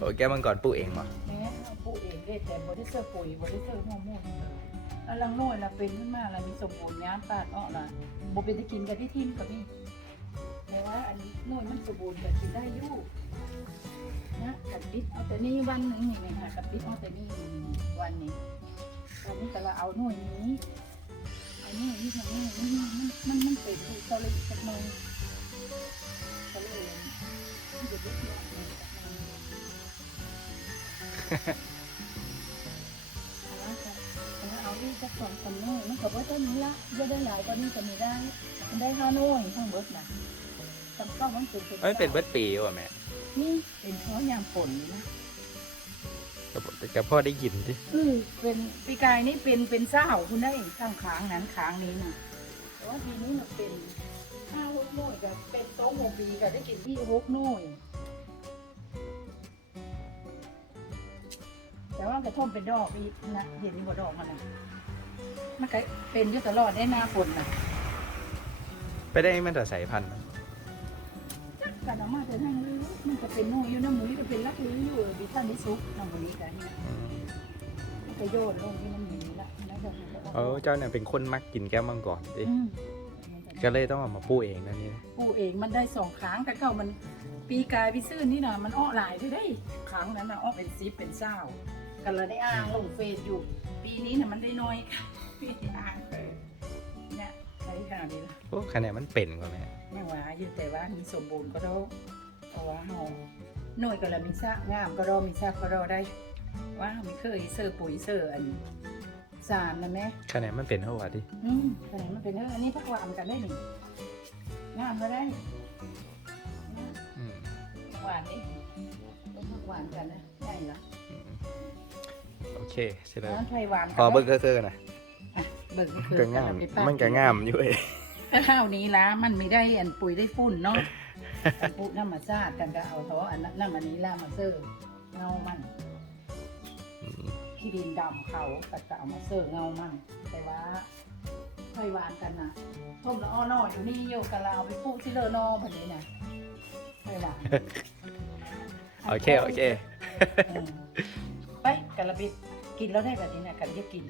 โอ้แก้วมังกรปลูกเองเหรอแม่เอาปลูกเองได้แต่บริเซอร์ปุ๋ยบริเซอร์ฮอร์โมนแล้วลังน้อยละเป็นขึ้นมาล้วมีสมบูรณ์ย้ำปาดอ้อละบเป็นตะกินกับที่ทิมกับนี่แต่ว่าอันนี้น้อยมันสมบูรณ์ก็กินได้อยู่นะกับปิดเอาแต่นี่วันหนึงนี่ไงค่ะกับปิดเอาแต่นี่วันนี้ตอนนี้ก็เราเอาหน่วยนี้อาหน่วยนี้ทางนี้มันมันมันเป็นอยู่เกาหลีสักหน่อย เอาที่สักสองสามหน่วยมันก็บ่ต้นนี้ละจะได้หลายกว่านี้ก็ไม่ได้มันได้ห้าหน่วยทั้งเบิดนะจำเข้ามันเป็นเอ้ยเป็นเบิร์ดปีว่ะแม่นี่เป็นเพราะยามฝนนะแต่แต่พ่อได้ยินดิอือเป็นปีกายนี่เป็นเป็นเศร้าคุณได้ข้างค้างนั้นค้างนี้นะแต่ว่าปีนี้มันเป็นห้าหกหน่วยกับเป็นโต๊ะโมปีก็ได้กินที่หกหน่วย แต่ว่ากระท่อมเป็นดอกอีกนะเห็นบ่ดอกมันนะมันก็เป็นอยู่ตลอดได้หน้าฝนนะไปได้มันแต่สายพันธุ์กันออกมาแต่ทางลือมันก็เป็นหน่วยอยู่น้ำหมูก็เป็นลักลืออยู่ดิท่านนี้ซุกน้ำมันนี้กันเนี่ยอืมมันก็โยนลงที่น้ำหมูละแล้วก็เออเจ้าเนี่ยเป็นคนมักกินแก้วมังกรดิอืมก็เลยต้องเอามาปลูกเองนะนี่ปูเองมันได้สองครั้งแต่เก่ามันปีกายปีซื่อนี่นะมันอ้อหลายด้วยได้ครั้งนั้นนะอ้อเป็นซิปเป็นเศร้า กันเลยได้อ้างลงเฟซอยู่ ปีนี้น่ะมันได้น้อยค่ะปีนี้อ้างเลยเนี่ยใช้ขนาดนี้ละโอ้คะแนนมันเป็นกว่าแม่ยังว่าอยู่แต่ว่ามีสมบูรณ์ก็ได้เพราะว่าเฮาหน่วยก็ละมีซากงามก็รอมีซากก็รอได้ ว่าไม่เคยเสิร์ฟปุ๋ยเสิร์ฟอันสารนะแม่คะแนนมันเป็นเท่าไหร่ดิอืมแต่ไหนมันเป็นเอออันนี้พักหวานกันได้นี่งามก็ได้นะอืมหวานนี่ต้องพักหวานกันนะได้เหรออืม โอเคใช่เลยน้ำไทยหวานขอเบิร์เกอร์นะอะเบิกก็คือก็งามมันก็งามอยู่เองถ้าข้าวนี้ละมันไม่ได้อันปุ๋ยได้ฝุ่นเนาะอันปุ๋ยน้ำมาซาดกันก็เอาเถอะอันนั้นน้ำอันนี้ล่ามาเซอร์เงามันอืมขี้ดินดำเขาแต่ก็เอามาเสิร์ฟเงามันแต่ว่าค่อยหวานกันนะต้มละอ้อนออยู่นี่โยกกันเราเอาไปปลูกที่เลอนอแบบนี้นะค่อยหวานโอเคโอเคเออไป กะละบิดกินแล้วได้แบบนี้นะกับยะกิน